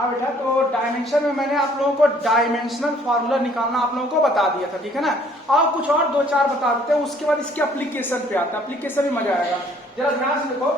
हाँ बेटा, तो डायमेंशन में मैंने आप लोगों को डायमेंशनल फार्मूला निकालना आप लोगों को बता दिया था, ठीक है ना। और कुछ और दो चार बता देते हैं, उसके बाद इसके एप्लीकेशन पे आता है। एप्लीकेशन में मजा आएगा, जरा ध्यान से देखो।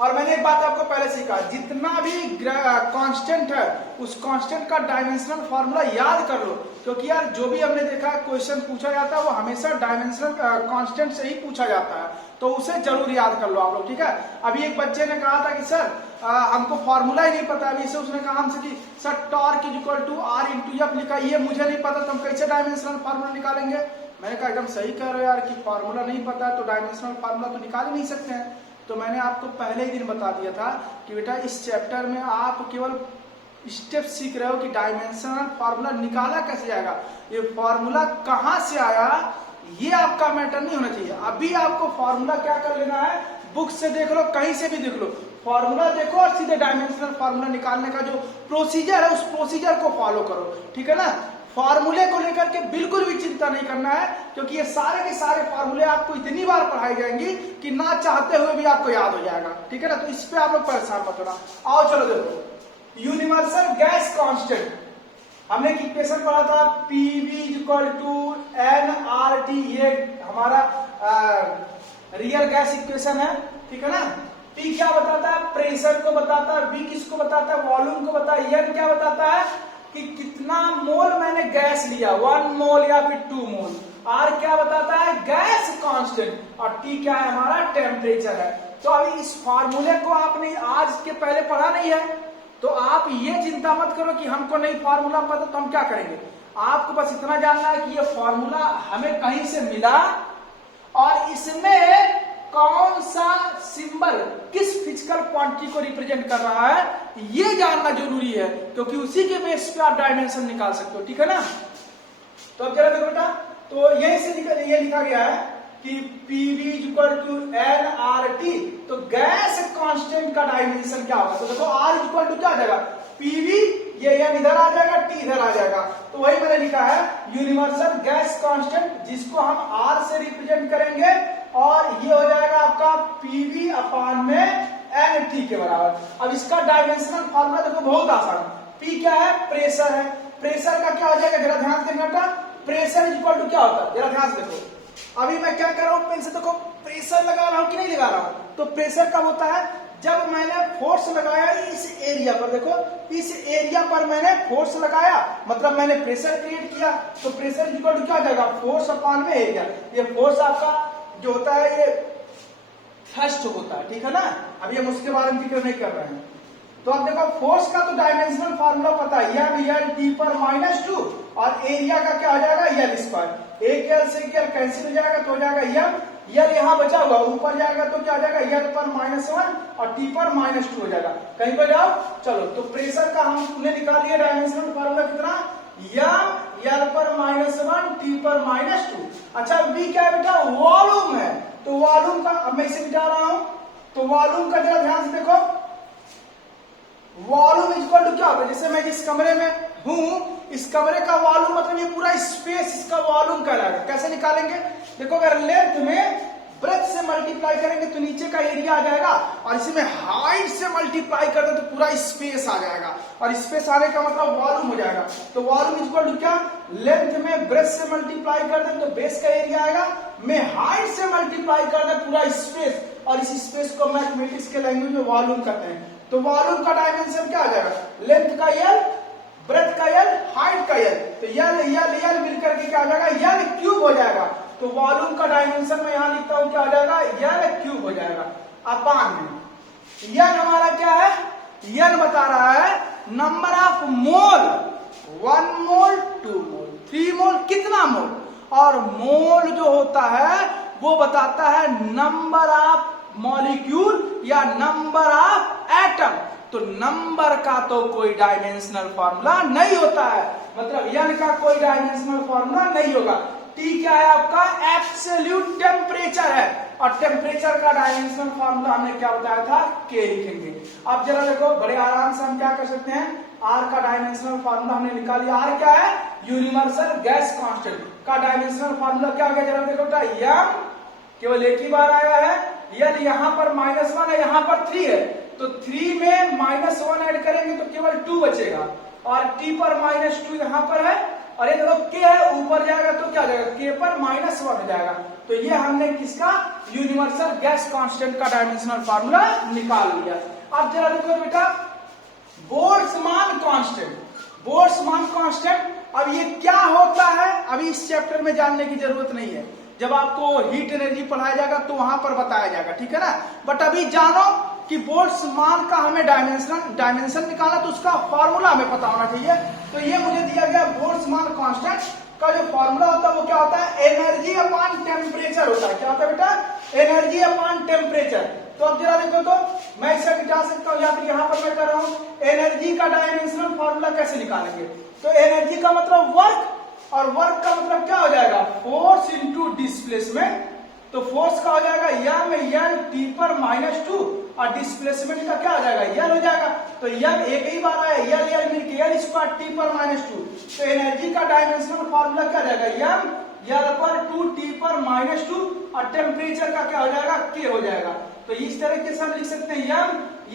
और मैंने एक बात आपको पहले सीखा, जितना भी कांस्टेंट है उस कांस्टेंट का डायमेंशनल फार्मूला याद कर लो, क्योंकि यार जो भी हमने देखा क्वेश्चन पूछा जाता है वो हमेशा डायमेंशनल कांस्टेंट से ही पूछा जाता है, तो उसे जरूर याद कर लो आप लोग, ठीक है। अभी एक बच्चे ने कहा था कि सर हमको फॉर्मूला ही नहीं पता, अभी से उसने कहा हमसे कि sir torque is equal to r into f लिखा, ये मुझे नहीं पता, तो हम कैसे डायमेंशनल फार्मूला निकालेंगे। मैंने कहा एकदम सही कह रहे हो यार, कि फार्मूला नहीं पता तो डायमेंशनल फार्मूला तो निकाल ही नहीं सकते हैं। तो मैंने आपको पहले ही दिन बता दिया था कि बेटा इस चैप्टर में आप केवल स्टेप सीख रहे हो कि डायमेंशनल फार्मूला निकाला कैसे जाएगा, ये फार्मूला कहां से आया ये आपका मैटर नहीं होना चाहिए। अभी आपको फार्मूला क्या कर लेना है, बुक से देख लो, कहीं से भी देख लो, फार्मूला देखो और सीधे डायमेंशनल फार्मूला निकालने का जो प्रोसीजर है उस प्रोसीजर को फॉलो करो, ठीक है ना। फार्मूले को लेकर के बिल्कुल भी चिंता नहीं करना है, क्योंकि ये सारे के सारे फार्मूले आपको इतनी बार पढ़ाई जाएंगी कि ना चाहते हुए भी आपको याद हो जाएगा, ठीक है ना। तो इस पे आप लोग परेशान मत होना। आओ चलो देखो, यूनिवर्सल गैस कांस्टेंट हमने इक्वेशन पढ़ा था, पीवी इक्वल टू एनआरटी, ये हमारा रियल गैस इक्वेशन है, ठीक है ना। पी क्या बताता है, प्रेशर को बताता है, वी किसको बताता है, वॉल्यूम को बताता है, एन क्या बताता है कि कितना मोल मैंने गैस लिया, 1 मोल या फिर 2 मोल, आर क्या बताता है गैस कांस्टेंट, और टी क्या है हमारा टेम्परेचर है। तो अभी इस फार्मूले को आपने आज के पहले पढ़ा नहीं है, तो आप ये चिंता मत करो कि हमको नहीं फार्मूला पता तो हम क्या करेंगे। आपको बस इतना जानना है कि ये फार्मूला हमें कहीं से मिला और इसमें कौन सा सिंबल किस फिजिकल क्वांटिटी को रिप्रेजेंट कर रहा है ये जानना जरूरी है, क्योंकि उसी के बेस पे आप डायमेंशन निकाल सकते हो, ठीक है ना। तो अब जरा देखो बेटा, तो यही से ये लिखा गया है कि पीवी इक्वल टू एनआरटी, तो गैस कांस्टेंट का डायमेंशन क्या होगा। तो देखो आर इक्वल टू क्या आ जाएगा, पीवी, ये एन इधर आ जाएगा, टी इधर आ जाएगा, तो वही मैंने लिखा है यूनिवर्सल गैस कांस्टेंट, जिसको हम आर से रिप्रेजेंट करेंगे, और ये हो जाएगा आपका पीवी अपान में एन टी के बराबर। अब इसका डायमेंशनल फार्मूला देखो बहुत आसान है, पी क्या है, प्रेशर है, प्रेशर का क्या हो जाएगा, जरा ध्यान से देखना, प्रेशर इक्वल टू क्या होता है, जरा ध्यान से देखो। अभी मैं क्या कर रहा हूं, पेन से देखो प्रेशर लगा रहा हूं कि नहीं लगा रहा हूं, तो प्रेशर कब होता है, जब मैंने फोर्स लगाया इस एरिया पर, देखो इस एरिया पर मैंने फोर्स लगाया, मतलब मैंने प्रेशर क्रिएट किया, तो प्रेशर इक्वल टू क्या हो जाएगा, फोर्स अपान में एरिया। ये फोर्स आपका जो होता है ये थ्रस्ट होता है, ठीक है ना। अभी हम उसके बारे में जिक्र नहीं कर रहे हैं। तो अब देखो फोर्स का तो डायमेंशनल फार्मूला पता है, एल टी पर -2, और एरिया का क्या हो जाएगा एल स्क्वायर, एक एल से एल कैंसिल हो जाएगा तो हो जाएगा एल यहाँ बचा हुआ ऊपर जाएगा तो क्या हो जाएगा एल पर -1 और टी पर -2 हो जाएगा। कहीं पर जाओ चलो, तो प्रेशर का हमने निकाल लिया डायमेंशनल फार्मूला कितना, एल पर -1 टी पर -2। अच्छा वी क्या है बेटा, वॉल्यूम है, तो वॉल्यूम का अब मैं इसे मिटा रहा हूं, तो वॉल्यूम का जरा ध्यान से देखो, वॉल्यूम इक्वल टू क्या होता है, जैसे मैं जिस कमरे में हूं इस कमरे का वॉल्यूम मतलब ये पूरा स्पेस इसका वॉल्यूम कहलाएगा। कैसे निकालेंगे, देखो अगर लेंथ में ब्रेथ से मल्टीप्लाई करेंगे तो नीचे का एरिया आ जाएगा, और इसी में हाइट से मल्टीप्लाई कर दे तो पूरा स्पेस आ जाएगा, और स्पेस आने का मतलब वॉल्यूम हो जाएगा। तो वॉल्यूम इक्वल टू क्या, लेंथ में ब्रेथ से मल्टीप्लाई कर दे तो बेस का एरिया आएगा, में हाइट से मल्टीप्लाई कर दे पूरा स्पेस, और इस स्पेस को मैथमेटिक्स के लैंग्वेज में वॉल्यूम कहते हैं। तो वॉल्यूम का डायमेंशन क्या आ जाएगा, लेंथ का एल, ब्रेथ का एल, हाइट का एल, तो एल मिलकर के क्या आ जाएगा, एल क्यूब हो जाएगा। तो वॉल्यूम का डायमेंशन में यहां लिखता हूं क्या आ जाएगा, एल क्यूब हो जाएगा अपान में एन हमारा क्या है, एन बता रहा है नंबर ऑफ मोल, 1 मोल, 2 मोल, 3 मोल, कितना मोल, और मोल जो होता है वो बताता है नंबर ऑफ मॉलिक्यूल या नंबर ऑफ एटम। तो नंबर का तो कोई डायमेंशनल फार्मूला नहीं होता है, मतलब एन का कोई डायमेंशनल फार्मूला नहीं होगा। टी क्या है आपका, एब्सोल्यूट टेम्परेचर है, और टेम्परेचर का डायमेंशनल फार्मूला हमने क्या बताया था, के लिखेंगे। अब जरा देखो बड़े आराम से हम क्या कर सकते हैं, आर का डायमेंशनल फार्मूला हमने निकाल लिया। आर क्या है, यूनिवर्सल गैस कांस्टेंट का डायमेंशनल फार्मूला क्या हो गया, जरा देखो बेटा, एम केवल एक ही बार आया है, यल यहाँ पर -1 है, यहाँ पर 3 है, तो 3 में -1 ऐड करेंगे तो केवल 2 बचेगा और t पर -2 यहाँ पर है और ये देखो k है ऊपर जाएगा तो क्या हो जाएगा k पर -1 हो जाएगा। तो ये हमने किसका यूनिवर्सल गैस कांस्टेंट का डायमेंशनल फार्मूला निकाल लिया। अब जरा देखो बेटा बोल्ट्जमान कांस्टेंट, बोल्ट्जमान कांस्टेंट अब ये क्या होता है अभी इस चैप्टर में जानने की जरूरत नहीं है, जब आपको हीट एनर्जी पढ़ाया जाएगा तो वहां पर बताया जाएगा, ठीक है ना। बट अभी जानो कि बोल्ट्जमान का हमें डायमेंशन निकाला तो उसका फॉर्मूला हमें पता होना चाहिए। तो ये मुझे दिया गया बोल्ट्जमान कांस्टेंट का जो फॉर्मूला होता है वो क्या होता है, एनर्जी अपॉन टेम्परेचर होता है। क्या होता है बेटा, एनर्जी अपॉन टेम्परेचर। तो अब जरा देखो तो मैं इसे जा सकता हूं या फिर यहां पर मैं कर रहा हूं एनर्जी का डायमेंशनल फॉर्मूला कैसे निकालेंगे। तो एनर्जी का मतलब वर्क और वर्क का मतलब क्या हो जाएगा, फोर्स इंटू डिस्प्लेसमेंट। तो फोर्स का हो जाएगा m l t पर -2 और डिस्प्लेसमेंट का क्या हो जाएगा l हो जाएगा। तो m एक ही बार आया l मिलकर l स्क्वायर t पर -2। तो एनर्जी का डायमेंशनल फार्मूला क्या जाएगा m l पर 2 t पर -2 और टेम्परेचर का क्या हो जाएगा k हो जाएगा। तो इस तरीके से हम लिख सकते हैं m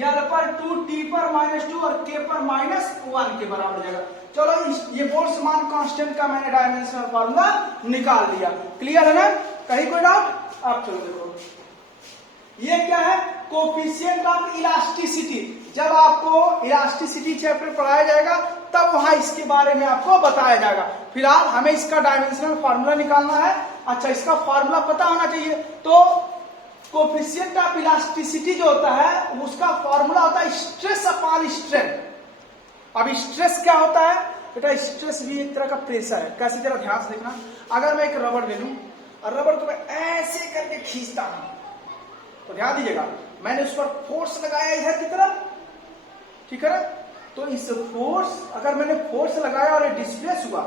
l पर 2 t पर -2 और k पर -1 के बराबर जाएगा। चलो ये बोल्ट्जमान कांस्टेंट का मैंने डायमेंशनल फार्मूला निकाल दिया। क्लियर है ना, कहीं कोई डाउट। अब चलो देखो ये क्या है, कोफिशिएंट ऑफ इलास्टिसिटी। जब आपको इलास्टिसिटी चैप्टर पढ़ाया जाएगा तब वहां इसके बारे में आपको बताया जाएगा। फिलहाल हमें इसका डायमेंशनल फार्मूला निकालना है। अच्छा, इसका फार्मूला पता होना चाहिए। तो कोफिशिएंट ऑफ इलास्टिसिटी जो होता है उसका फॉर्मूला होता है स्ट्रेस अपॉन स्ट्रेन। अब स्ट्रेस क्या होता है बेटा, स्ट्रेस भी एक तरह का प्रेशर है। कैसे, जरा ध्यान से देखना। अगर मैं एक रबड़ ले लूं और रबड़ को मैं ऐसे करके खींचता हूं तो ध्यान दीजिएगा मैंने उस पर फोर्स लगाया इधर की तरफ, ठीक है ना। तो इस फोर्स, अगर मैंने फोर्स लगाया और ये डिस्प्लेस हुआ,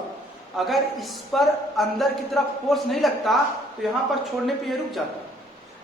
अगर इस पर अंदर की तरफ फोर्स नहीं लगता तो यहां पर छोड़ने पे ये रुक जाता।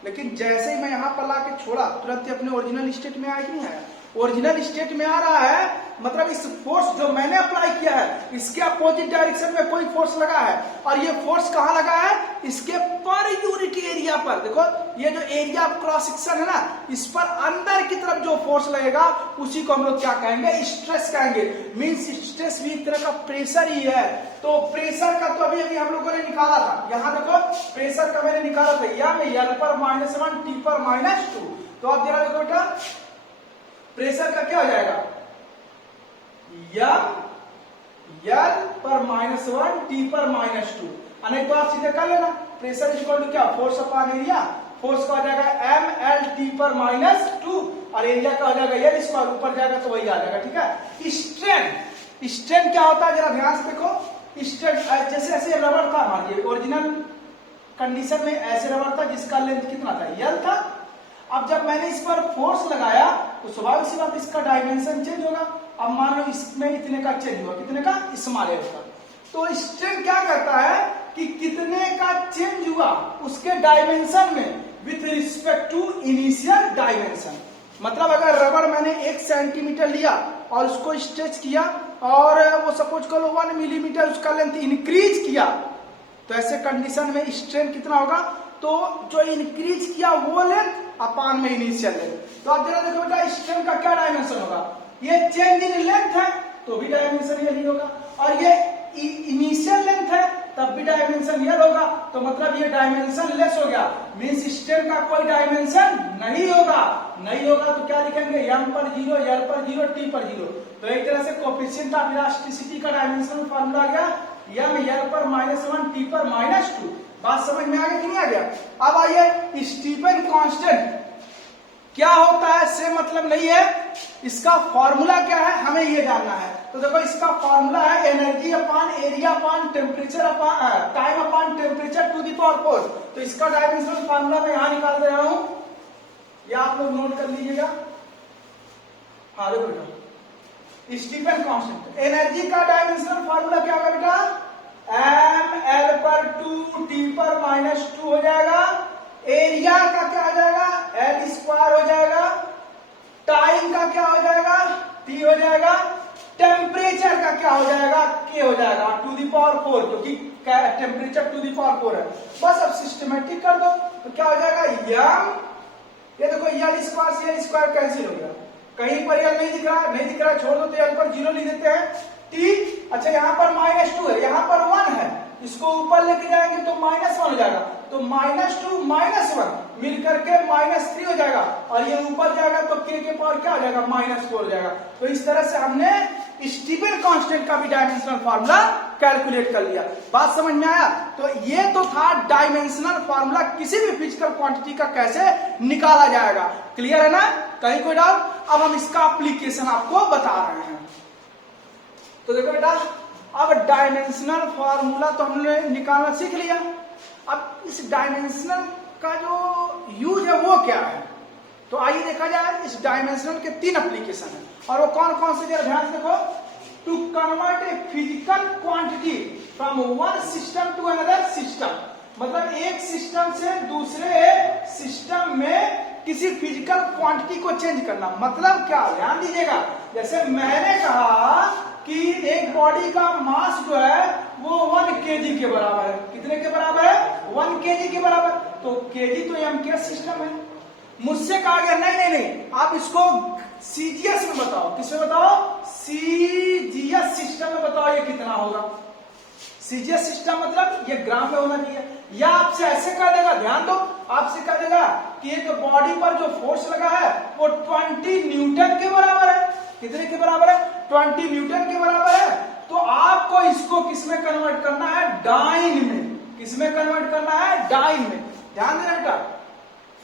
लेकिन जैसे ही मैं यहां पर लाके छोड़ा तुरंत अपने ओरिजिनल स्टेट में आया कि नहीं आया, ओरिजिनल स्टेट में आ रहा है। मतलब इस फोर्स जो मैंने अप्लाई किया है इसके अपोजिट डायरेक्शन में कोई फोर्स लगा है और ये फोर्स कहां लगा है, इसके पर यूनिट एरिया पर। देखो ये जो एरिया ऑफ क्रॉस सेक्शन है ना, इस पर अंदर की तरफ जो फोर्स लगेगा उसी को हम लोग क्या कहेंगे, स्ट्रेस कहेंगे। मींस स्ट्रेस भी एक तरह का प्रेशर ही है। तो प्रेशर का तो अभी हम लोगों ने निकाला था। यहां देखो प्रेशर का मैंने निकाला था l पर -1 t पर -2। तो अब जरा देखो बेटा प्रेशर का क्या हो जाएगा, l पर -1 t पर -2। अनेक तो आप सीधे कर लेना, प्रेशर इक्वल टू क्या, फोर्स अपॉन एरिया। फोर्स का हो जाएगा m l t पर -2 और एरिया का हो जाएगा l स्क्वायर, ऊपर जाएगा तो वही आ जाएगा, ठीक है। स्ट्रेन, स्ट्रेन क्या होता है जरा ध्यान से देखो। स्ट्रेन जैसे ऐसे रबड़ था, मान ओरिजिनल कंडीशन में ऐसे रबड़ था जिसका लेंथ कितना था, l था। अब जब मैंने इस पर फोर्स लगाया तो स्वाभाविक सी बात इसका डायमेंशन चेंज होगा। अब मान लो इसमें इतने का चेंज हुआ, कितने का, स्मॉल एल का। तो स्ट्रेन क्या करता है कि कितने का चेंज हुआ उसके डायमेंशन में with respect to initial dimension. मतलब अगर रबड़ मैंने 1 सेंटीमीटर लिया और उसको स्ट्रेच किया और वो सपोज करो 1 मिलीमीटर उसका लेंथ इंक्रीज किया, तो ऐसे कंडीशन में स्ट्रेन कितना होगा, तो जो इंक्रीज किया वो लेंथ अपान में इनिशियल लेंथ। तो अब जरा देखो बेटा स्ट्रेन का क्या डायमेंशन होगा, ये चेंज इन लेंथ है तो भी डायमेंशन यही होगा, और ये इनिशियल लेंथ है तब भी डायमेंशन ये होगा। तो मतलब ये डायमेंशन लेस हो गया, मींस स्ट्रेन का कोई डायमेंशन नहीं होगा। नहीं होगा तो क्या लिखेंगे, m पर 0, l पर 0, t पर 0। तो एक तरह से कोफिशिएंट ऑफ इलास्टिसिटी का डायमेंशनल फार्मूला आ गया m l पर -1 t पर -2। बात समझ में आ गया कि नहीं आ गया। अब आइए स्टीफन कांस्टेंट क्या होता है से मतलब नहीं है, इसका फॉर्मूला क्या है हमें ये जानना है। तो देखो इसका फॉर्मूला है energy upon area upon temperature upon time upon temperature to the power 4। तो इसका डायमेंशनल फॉर्मूला मैं यहां निकाल दे रहा हूं, या आप लोग नोट कर लीजिएगा। हाँ देखो बेटा स्टीफन कांस्टेंट एनर्जी का डायमेंशनल फॉर्मूला क्या होगा बेटा, m l पर 2 t पर -2 हो जाएगा। एरिया का क्या हो जाएगा, l स्क्वायर हो जाएगा। टाइम का क्या हो जाएगा, t हो जाएगा। टेम्परेचर का क्या हो जाएगा, k हो जाएगा टू द पावर 4, क्योंकि टेम्परेचर टू द पावर 4 है। बस अब सिस्टमेटिक कर दो तो क्या हो जाएगा, m ये देखो l स्क्वायर से l स्क्वायर कैंसिल हो गया, कहीं पर एल नहीं दिख रहा है, नहीं दिख रहा है, छोड़ दो, तो एल पर 0 लिख देते हैं। टी, अच्छा यहाँ पर -2 है, यहाँ पर 1 है, इसको ऊपर लेके जाएंगे तो -1 हो जाएगा, तो -2 -1 मिलकर के -3 हो जाएगा, और ये ऊपर जाएगा तो k के पावर क्या हो जाएगा, -4 हो जाएगा। तो इस तरह से हमने स्टीफन कांस्टेंट का भी डायमेंशनल फार्मूला कैलकुलेट कर लिया। बात समझ में आया? तो ये तो था डायमेंशनल फार्मूला किसी भी फिजिकल क्वांटिटी का कैसे निकाला जाएगा। क्लियर है ना? कहीं कोई डाउट? अब हम इसका एप्लीकेशन आपको बता रहे हैं। तो देखो बेटा, अब डायमेंशनल फार्मूला तो हमने निकालना सीख लिया। अब इस डायमेंशनल का जो यूज है वो क्या है, तो आइए देखा जाए। इस डायमेंशनल के 3 एप्लीकेशन है, और वो कौन कौन से, जरा ध्यान से देखो। To convert a physical quantity from one system to another system, मतलब एक सिस्टम से दूसरे सिस्टम में किसी फिजिकल क्वांटिटी को चेंज करना। मतलब क्या, ध्यान दीजिएगा। जैसे मैंने कहा कि एक बॉडी का मास जो है वो 1 kg के बराबर है। कितने के बराबर है? 1 kg के बराबर। तो kg तो एमकेएस सिस्टम है। मुझसे कहा गया नहीं, आप इसको सीजीएस में बताओ। किसमें बताओ? सीजीएस सिस्टम में बताओ ये कितना होगा। सीजीएस सिस्टम मतलब ये ग्राम में होना चाहिए। या आपसे ऐसे कह देगा, ध्यान दो, आपसे कह देगा कि एक बॉडी पर जो फोर्स लगा है वो 20 न्यूटन के बराबर है। कितने के बराबर है? 20 न्यूटन के बराबर है। तो आपको इसको किसमें कन्वर्ट करना है? डाइन में। किसमें कन्वर्ट करना है? डाइन में। ध्यान देना बेटा,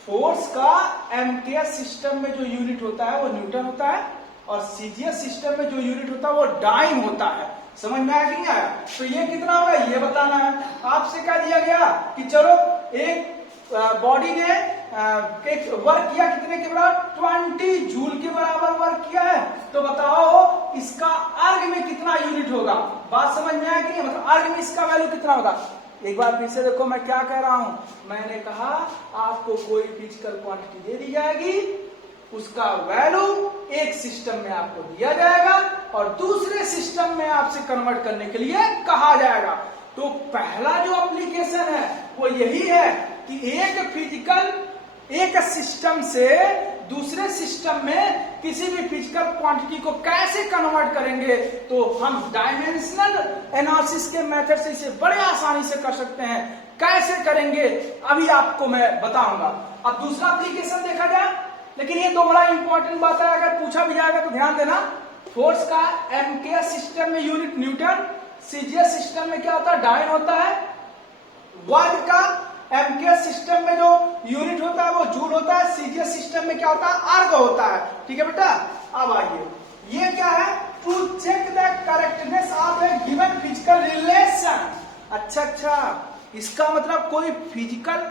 फोर्स का एमकेएस सिस्टम में जो यूनिट होता है वो न्यूटन होता है, और सीजीएस सिस्टम में जो यूनिट होता है वो डाइन होता है। समझ में आया कि नहीं आया? तो ये कितना होगा ये बताना है। आपसे क्या दिया गया कि चलो एक बॉडी ने एक वर्क किया, कितने के बराबर? 20 जूल के बराबर वर्क किया है। तो बताओ इसका अर्ग में कितना यूनिट होगा। बात समझ में आया कि नहीं? मतलब अर्ग में इसका वैल्यू कितना होगा। एक बार फिर से देखो मैं क्या कह रहा हूं। मैंने कहा आपको कोई फिजिकल क्वांटिटी दे दी जाएगी, उसका वैल्यू एक सिस्टम में आपको दिया जाएगा और दूसरे सिस्टम में आपसे कन्वर्ट करने के लिए कहा जाएगा। तो पहला जो एप्लीकेशन है वो यही है कि एक सिस्टम से दूसरे सिस्टम में किसी भी फिजिकल क्वांटिटी को कैसे कन्वर्ट करेंगे। तो हम डायमेंशनल एनालिसिस के मेथड से इसे बड़े आसानी से कर सकते हैं। कैसे करेंगे अभी आपको मैं बताऊंगा। अब दूसरा एप्लीकेशन देखा जाए, लेकिन ये तो बड़ा इंपॉर्टेंट बात है, अगर पूछा भी जाएगा तो ध्यान देना। फोर्स का एमकेएस सिस्टम में यूनिट न्यूटन, सीजीएस सिस्टम में क्या होता है? डाइन होता है। वर्क का एमकेएस सिस्टम में जो यूनिट होता है वो जूल होता है, सीजीएस सिस्टम में क्या होता है? अर्ग होता है। ठीक है बेटा, अब आइए, ये क्या है? To check the correctness of a given physical relation. अच्छा, इसका मतलब कोई फिजिकल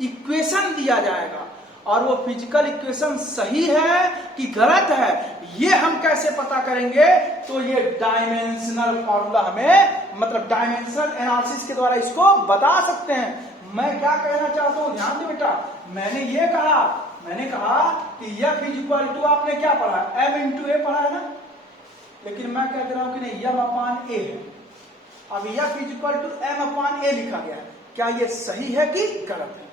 इक्वेशन दिया जाएगा और वो फिजिकल इक्वेशन सही है कि गलत है, ये हम कैसे पता करेंगे? तो ये डायमेंशनल फॉर्मूला हमें, मतलब डायमेंशनल एनालिसिस के द्वारा इसको बता सकते हैं। मैं क्या कहना चाहता हूं, ध्यान दो बेटा। मैंने कहा कि F इक्वल टू, आपने क्या पढ़ा? M इंटू ए पढ़ा है ना, लेकिन मैं कह दे रहा हूं कि नहीं, M अपान ए है। अब F इक्वल टू M अपान ए लिखा गया है, क्या ये सही है कि गलत है?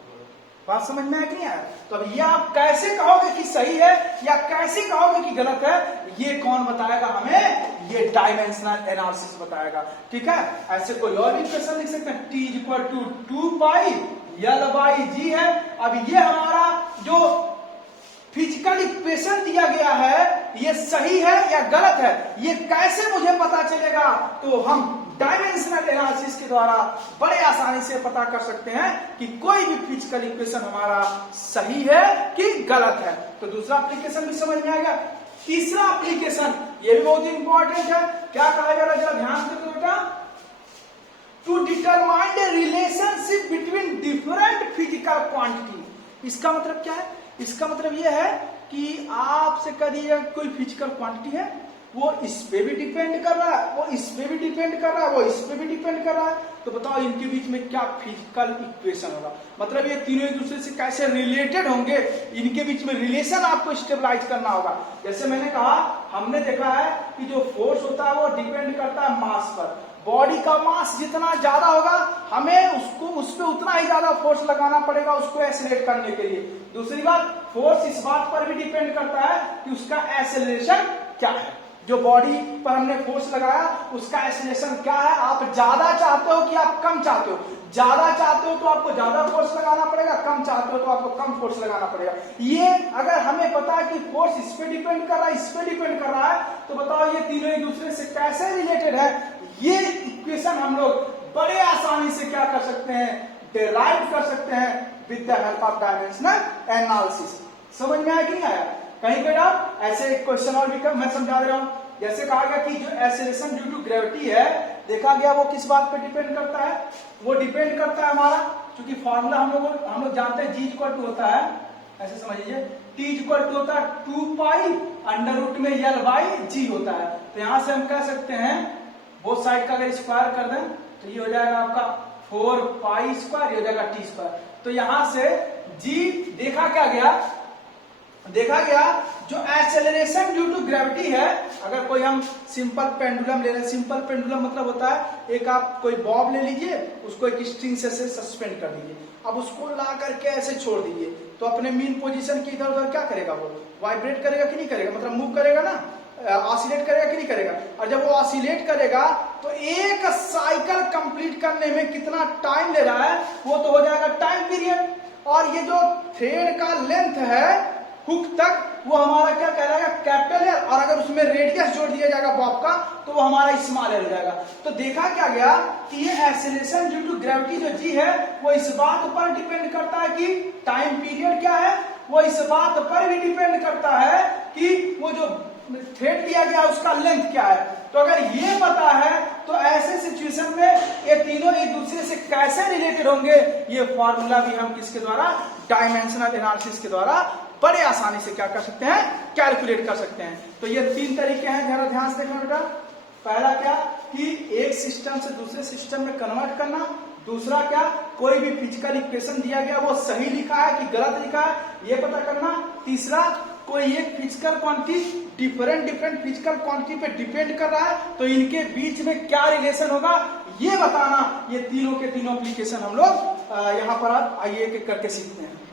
बात समझ में आया कि नहीं आया? तो अब ये आप कैसे कहोगे कि सही है या कैसे कहोगे कि गलत है, ये कौन बताएगा हमें? ये डायमेंशनल एनालिसिस बताएगा। ठीक है, ऐसे कोई और भी क्वेश्चन लिख सकते हैं। T equal to 2 pi L/G है। अब ये हमारा जो फिजिकल इक्वेशन दिया गया है ये सही है या गलत है, ये कैसे मुझे पता चलेगा? तो हम डायमेंशनल एनालिसिस के द्वारा बड़े आसानी से पता कर सकते हैं कि कोई भी फिजिकल इक्वेशन हमारा सही है कि गलत है। तो दूसरा एप्लीकेशन भी समझ में आ गया। तीसरा एप्लीकेशन, ये भी बहुत इंपॉर्टेंट है। क्या कहा जा रहा है, जरा ध्यान से देखो बेटा। To determine the relationship between different physical quantity. इसका मतलब क्या है? इसका मतलब यह है कि आपसे कह दिया कोई फिजिकल क्वांटिटी है, वो इस पे भी डिपेंड कर रहा है, वो इस पे भी डिपेंड कर रहा है, वो इस पे भी डिपेंड कर रहा है। तो बताओ इनके बीच में क्या फिजिकल इक्वेशन होगा? मतलब ये तीनों एक दूसरे से कैसे रिलेटेड होंगे, इनके बीच में रिलेशन आपको स्टेबलाइज करना होगा। जैसे मैंने कहा, हमने देखा है कि जो फोर्स होता है वो डिपेंड करता है मास पर। बॉडी का मास जितना ज्यादा होगा, हमें उस पर उतना ही ज्यादा फोर्स लगाना पड़ेगा उसको एक्सीलरेट करने के लिए। दूसरी बात, फोर्स इस बात पर भी डिपेंड करता है कि उसका एक्सेलरेशन क्या है। जो बॉडी पर हमने फोर्स लगाया उसका एक्सेलरेशन क्या है। आप ज्यादा चाहते हो कि आप कम चाहते हो? ज्यादा चाहते हो तो आपको ज्यादा फोर्स लगाना पड़ेगा, कम चाहते हो तो आपको कम फोर्स लगाना पड़ेगा। ये अगर हमें पता है कि फोर्स इस पे डिपेंड कर रहा है, इस पे डिपेंड कर रहा है, तो बताओ ये तीनों एक दूसरे से कैसे रिलेटेड है। ये इक्वेशन हम लोग बड़े आसानी से क्या कर सकते हैं, डिराइव कर सकते हैं with the help of dimensional analysis. समझ में आया कि नहीं आया? कहीं पे डाउट? ऐसे क्वेश्चन और भी मैं समझा दे रहा हूं। जैसे कहा गया कि जो एक्सेलरेशन ड्यू टू ग्रेविटी है, देखा गया वो किस बात पे डिपेंड करता है, वो डिपेंड करता है हमारा, क्योंकि फॉर्मूला हम लोग जानते हैं, जी इक्वल टू होता है, ऐसे समझ लीजिए, टी इक्वल टू होता है 2 पाई अंडर रूट में एल बाई जी होता है। तो यहां से हम कह सकते हैं बोथ साइड का अगर स्क्वायर कर दें तो ये हो जाएगा आपका 4 पाई स्क्वायर, ये हो जाएगा टी स्क्वायर। तो यहां से जी देखा गया जो एक्सेलरेशन ड्यू टू ग्रेविटी है। अगर कोई हम सिंपल पेंडुलम ले रहे हैं, सिंपल पेंडुलम मतलब होता है एक आप कोई बॉब ले लीजिए, उसको एक स्ट्रिंग से सस्पेंड कर दीजिए, अब उसको ला करके ऐसे छोड़ दीजिए, तो अपने मीन पोजीशन की इधर उधर क्या करेगा, वो वाइब्रेट करेगा कि नहीं करेगा, मतलब मूव करेगा ना, ऑसिलेट करेगा कि नहीं करेगा। और जब वो ऑसिलेट करेगा तो एक साइकिल कंप्लीट करने में कितना टाइम ले रहा है, वो तो हो जाएगा टाइम पीरियड। और ये जो थ्रेड का लेंथ है हुक तक, वो हमारा क्या कहलाएगा, कैपिटल है। और अगर उसमें रेडियस जोड़ दिया जाएगा बॉब का तो वो हमारा स्मॉल हो जाएगा। तो देखा क्या गया कि ये एक्सेलरेशन ड्यू टू ग्रेविटी जो जी है वो इस बात पर डिपेंड करता है कि टाइम पीरियड क्या है, वो इस बात पर भी डिपेंड करता है कि वो जो थ्रेड दिया गया उसका लेंथ क्या है। तो अगर ये पता है तो ऐसे सिचुएशन में ये तीनों एक दूसरे से कैसे रिलेटेड होंगे, ये फॉर्मूला भी हम किसके द्वारा, डायमेंशनल एनालिसिस के द्वारा बड़े आसानी से क्या कर सकते हैं, कैलकुलेट कर सकते हैं। तो ये 3 तरीके हैं, जरा ध्यान से देखना बेटा। पहला क्या कि एक सिस्टम से दूसरे सिस्टम में कन्वर्ट करना, दूसरा क्या कोई भी फिजिकल इक्वेशन दिया गया वो सही लिखा है कि गलत लिखा है ये पता करना, तीसरा कोई एक physical quantity different physical quantity पे डिपेंड कर रहा है तो इनके बीच में क्या रिलेशन होगा ये बताना। ये तीनों के तीनों एप्लीकेशन हम लोग यहाँ पर आइए एक एक करके सीखते हैं।